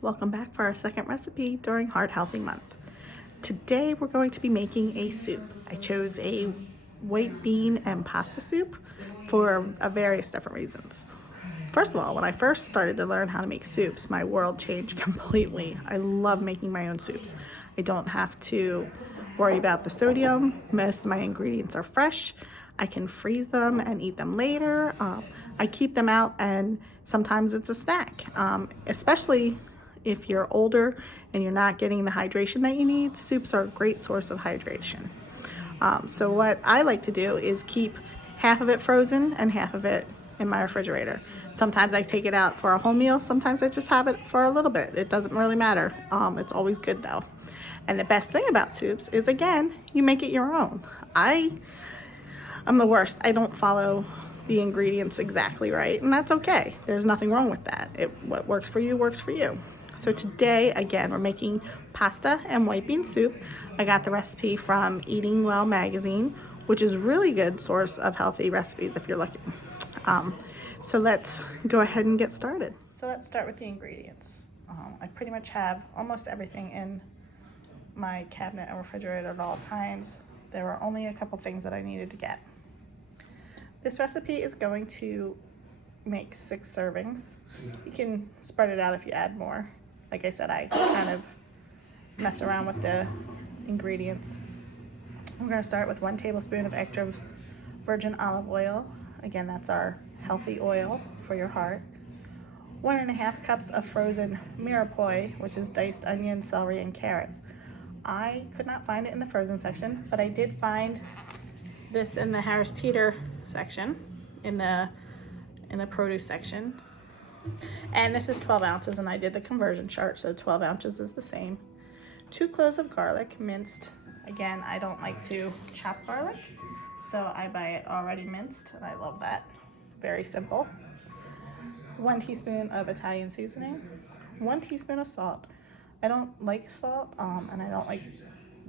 Welcome back for our second recipe during Heart Healthy Month. Today we're going to be making a soup. I chose a white bean and pasta soup for various different reasons. First of all, when I first started to learn how to make soups, my world changed completely. I love making my own soups. I don't have to worry about the sodium. Most of my ingredients are fresh. I can freeze them and eat them later. I keep them out and sometimes it's a snack, especially if you're older and you're not getting the hydration that you need. Soups are a great source of hydration. So what I like to do is keep half of it frozen and half of it in my refrigerator. Sometimes I take it out for a whole meal. Sometimes I just have it for a little bit. It doesn't really matter. It's always good though. And the best thing about soups is, again, you make it your own. I'm the worst. I don't follow the ingredients exactly right, and that's okay. There's nothing wrong with that. What works for you works for you. So today, again, we're making pasta and white bean soup. I got the recipe from Eating Well magazine, which is a really good source of healthy recipes if you're looking. So let's go ahead and get started. So let's start with the ingredients. I pretty much have almost everything in my cabinet and refrigerator at all times. There were only a couple things that I needed to get. This recipe is going to make 6 servings. You can spread it out if you add more. Like I said, I kind of mess around with the ingredients. We're going to start with 1 tablespoon of extra virgin olive oil. Again, that's our healthy oil for your heart. 1.5 cups of frozen mirepoix, which is diced onion, celery, and carrots. I could not find it in the frozen section, but I did find this in the Harris Teeter section, in the produce section. And this is 12 ounces, and I did the conversion chart, so 12 ounces is the same. 2 cloves of garlic, minced. Again, I don't like to chop garlic, so I buy it already minced, and I love that. Very simple. 1 teaspoon of Italian seasoning. 1 teaspoon of salt. I don't like salt, and I don't like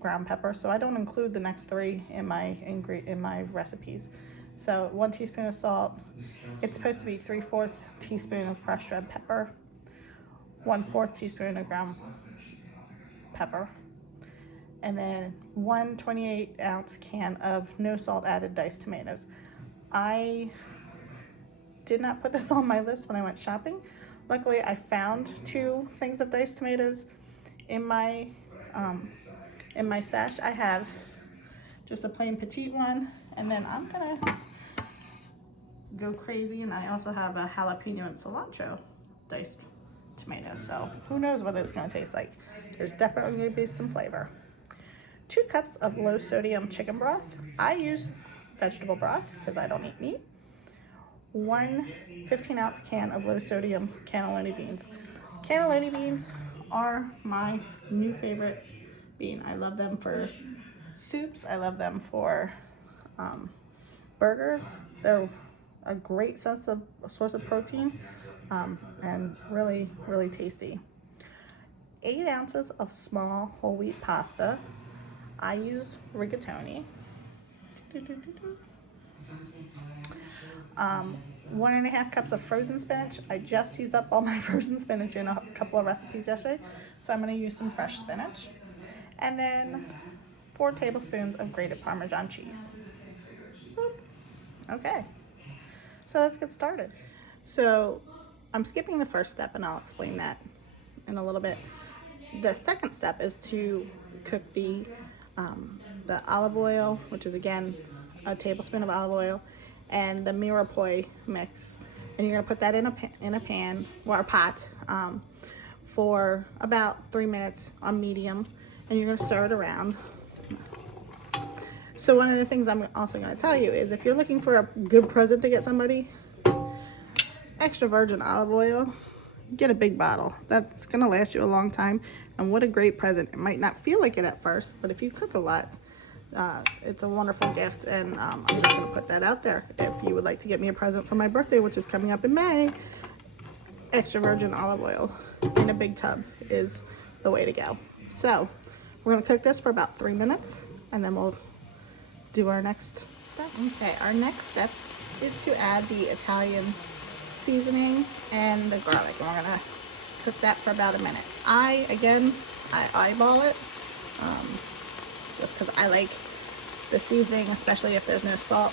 ground pepper, so I don't include the next 3 in my recipes. So 1 teaspoon of salt. It's supposed to be 3/4 teaspoon of crushed red pepper, 1/4 teaspoon of ground pepper, and then 1 28-ounce can of no salt added diced tomatoes. I did not put this on my list when I went shopping. Luckily, I found 2 things of diced tomatoes in my stash. I have just a plain petite one, and then I'm gonna go crazy, and I also have a jalapeno and cilantro diced tomato, so who knows what it's gonna taste like. There's definitely gonna be some flavor. 2 cups of low sodium chicken broth. I use vegetable broth because I don't eat meat. 1 15-ounce can of low sodium cannellini beans. Cannellini beans are my new favorite bean. I love them for soups. I love them for burgers. They're a great source of protein, and really, really tasty. 8 ounces of small whole wheat pasta. I use rigatoni. 1.5 cups of frozen spinach. I just used up all my frozen spinach in a couple of recipes yesterday, so I'm going to use some fresh spinach. And then 4 tablespoons of grated Parmesan cheese. Boop. Okay, so let's get started. So I'm skipping the first step, and I'll explain that in a little bit. The second step is to cook the olive oil, which is again a tablespoon of olive oil, and the mirepoix mix, and you're gonna put that in a pan or a pot for about 3 minutes on medium, and you're gonna stir it around. So one of the things I'm also gonna tell you is, if you're looking for a good present to get somebody, extra virgin olive oil, get a big bottle. That's gonna last you a long time, and what a great present. It might not feel like it at first, but if you cook a lot, it's a wonderful gift, and I'm just going to put that out there. If you would like to get me a present for my birthday, which is coming up in May, extra virgin olive oil in a big tub is the way to go. So we're going to cook this for about 3 minutes, and then we'll do our next step. Okay, our next step is to add the Italian seasoning and the garlic, and we're going to Cook that for about a minute. I eyeball it, just because I like the seasoning, especially if there's no salt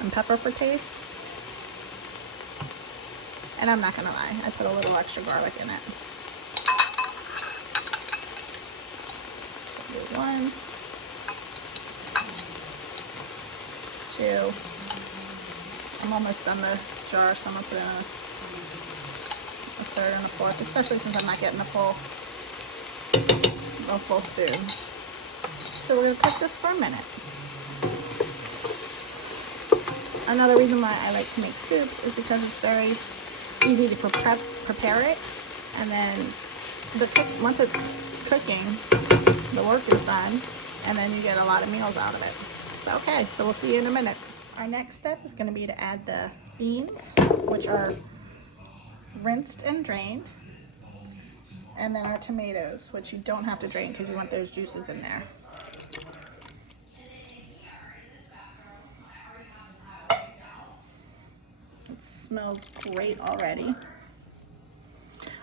and pepper for taste. And I'm not gonna lie, I put a little extra garlic in it. Do 1, 2. I'm almost done the jar, so I'm gonna put in a 3rd and a 4th, especially since I'm not getting a full spoon. So we're gonna cook this for a minute. Another reason why I like to make soups is because it's very easy to prepare it, and then once it's cooking, the work is done, and then you get a lot of meals out of it. So okay, so we'll see you in a minute. Our next step is going to be to add the beans, which are rinsed and drained, and then our tomatoes, which you don't have to drain because you want those juices in there. It smells great already.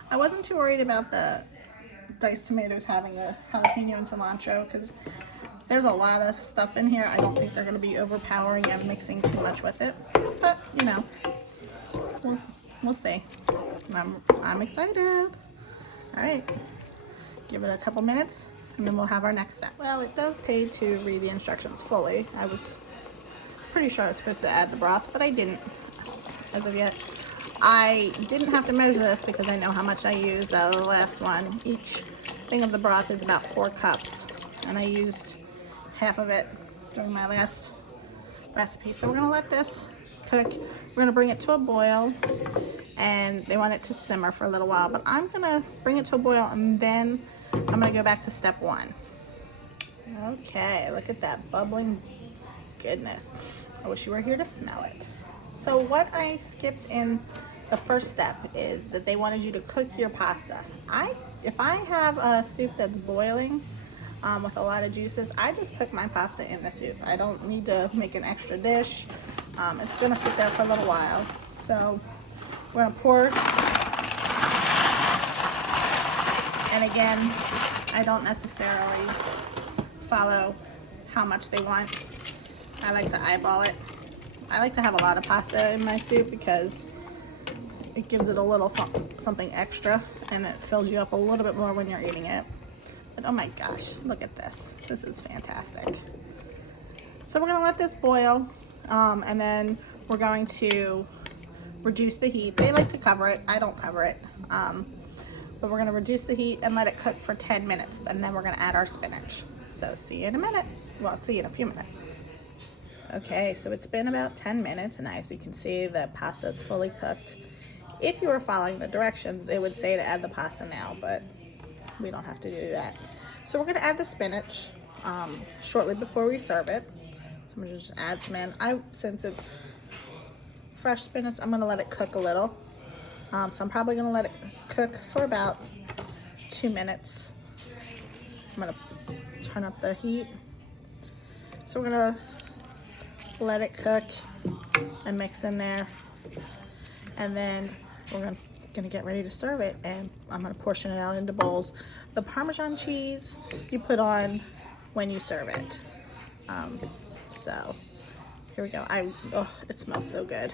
I wasn't too worried about the diced tomatoes having the jalapeno and cilantro because there's a lot of stuff in here. I don't think they're going to be overpowering and mixing too much with it, but you know, we'll see. I'm excited. All right, give it a couple minutes and then we'll have our next step. Well, it does pay to read the instructions fully. I was pretty sure I was supposed to add the broth, but I didn't as of yet. I didn't have to measure this because I know how much I used out of the last one. Each thing of the broth is about 4 cups, and I used half of it during my last recipe. So we're gonna let this cook. We're gonna bring it to a boil, and they want it to simmer for a little while, but I'm gonna bring it to a boil and then I'm gonna go back to step 1. Okay, look at that bubbling goodness. I wish you were here to smell it. So what I skipped in the first step is that they wanted you to cook your pasta. If I have a soup that's boiling with a lot of juices, I just cook my pasta in the soup. I don't need to make an extra dish. It's gonna sit there for a little while. So we're gonna pour, and again, I don't necessarily follow how much they want. I like to eyeball it. I like to have a lot of pasta in my soup because it gives it a little something extra, and it fills you up a little bit more when you're eating it. But oh my gosh, look at this. This is fantastic. So we're gonna let this boil, and then we're going to reduce the heat. They like to cover it. I don't cover it. But we're gonna reduce the heat and let it cook for 10 minutes, and then we're gonna add our spinach. So see you in a minute. Well, see you in a few minutes. Okay, so it's been about 10 minutes, and as you can see, the pasta is fully cooked. If you were following the directions, it would say to add the pasta now, but we don't have to do that. So we're gonna add the spinach shortly before we serve it. So I'm gonna just add some in. Since it's fresh spinach, I'm gonna let it cook a little. So I'm probably gonna let it cook for about 2 minutes. I'm gonna turn up the heat. So we're gonna let it cook and mix in there, and then we're gonna get ready to serve it, and I'm gonna portion it out into bowls. The Parmesan cheese you put on when you serve it. So here we go. Oh, it smells so good.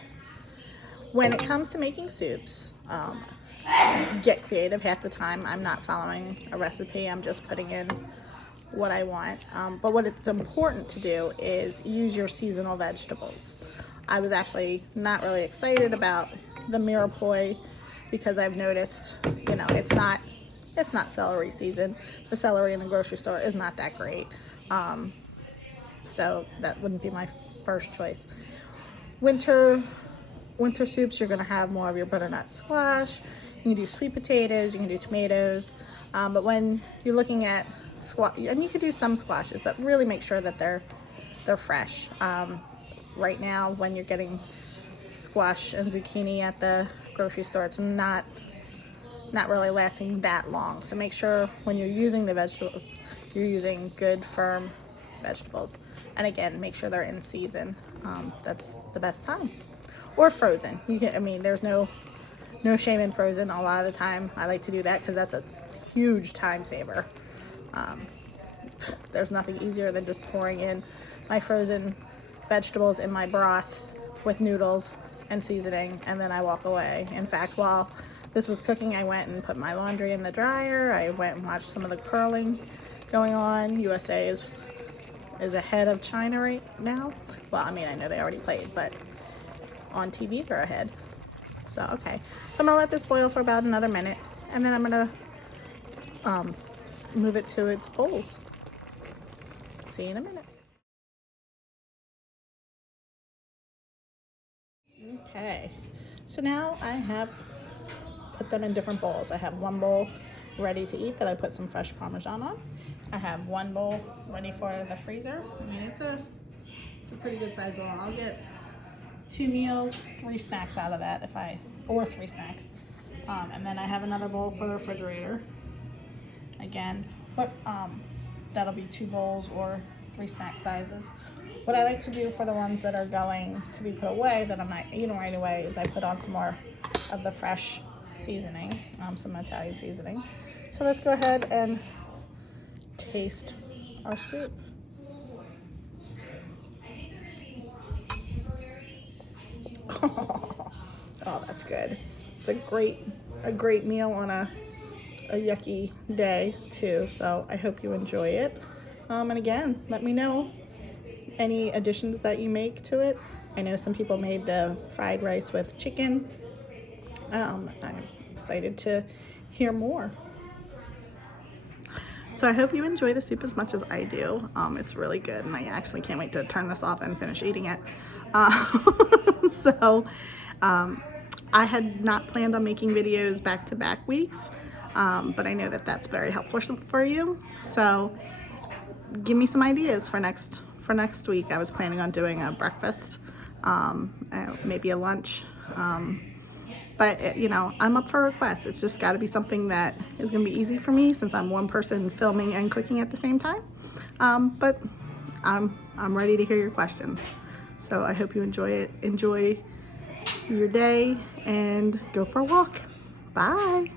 When it comes to making soups, get creative. Half the time I'm not following a recipe, I'm just putting in what I want, but what it's important to do is use your seasonal vegetables. I was actually not really excited about the mirepoix because I've noticed, you know, it's not celery season. The celery in the grocery store is not that great, so that wouldn't be my first choice. Winter soups, you're gonna have more of your butternut squash. You can do sweet potatoes, you can do tomatoes, but when you're looking at squash, and you could do some squashes, but really make sure that they're fresh. Right now, when you're getting squash and zucchini at the grocery store, it's not really lasting that long. So make sure when you're using the vegetables, you're using good, firm vegetables. And again, make sure they're in season. That's the best time. Or frozen. You can, I mean, there's no no shame in frozen. A lot of the time I like to do that because that's a huge time saver. There's nothing easier than just pouring in my frozen vegetables in my broth with noodles and seasoning, and then I walk away. In fact, while this was cooking, I went and put my laundry in the dryer. I went and watched some of the curling going on. USA is ahead of China right now. Well, I mean, I know they already played, but on TV they're ahead. So, okay. So I'm gonna let this boil for about another minute, and then I'm gonna move it to its bowls. See you in a minute. Okay, so now I have put them in different bowls. I have one bowl ready to eat that I put some fresh Parmesan on. I have one bowl ready for the freezer. I mean, it's a pretty good size bowl. I'll get 2 meals, 3 snacks out of that or 3 snacks. And then I have another bowl for the refrigerator. Again, that'll be 2 bowls or 3 snack sizes. What I like to do for the ones that are going to be put away that I'm not eating right away is I put on some more of the fresh seasoning, some Italian seasoning. So let's go ahead and taste our soup. Oh, that's good. It's a great meal on a yucky day too. So I hope you enjoy it. And again, let me know any additions that you make to it. I know some people made the fried rice with chicken. I'm excited to hear more. So I hope you enjoy the soup as much as I do. It's really good, and I actually can't wait to turn this off and finish eating it. I had not planned on making videos back-to-back weeks, but I know that that's very helpful for you. So give me some ideas for next week. I was planning on doing a breakfast, maybe a lunch, but you know, I'm up for requests. It's just got to be something that is going to be easy for me since I'm one person filming and cooking at the same time. But I'm ready to hear your questions. So I hope you enjoy it. Enjoy your day and go for a walk. Bye.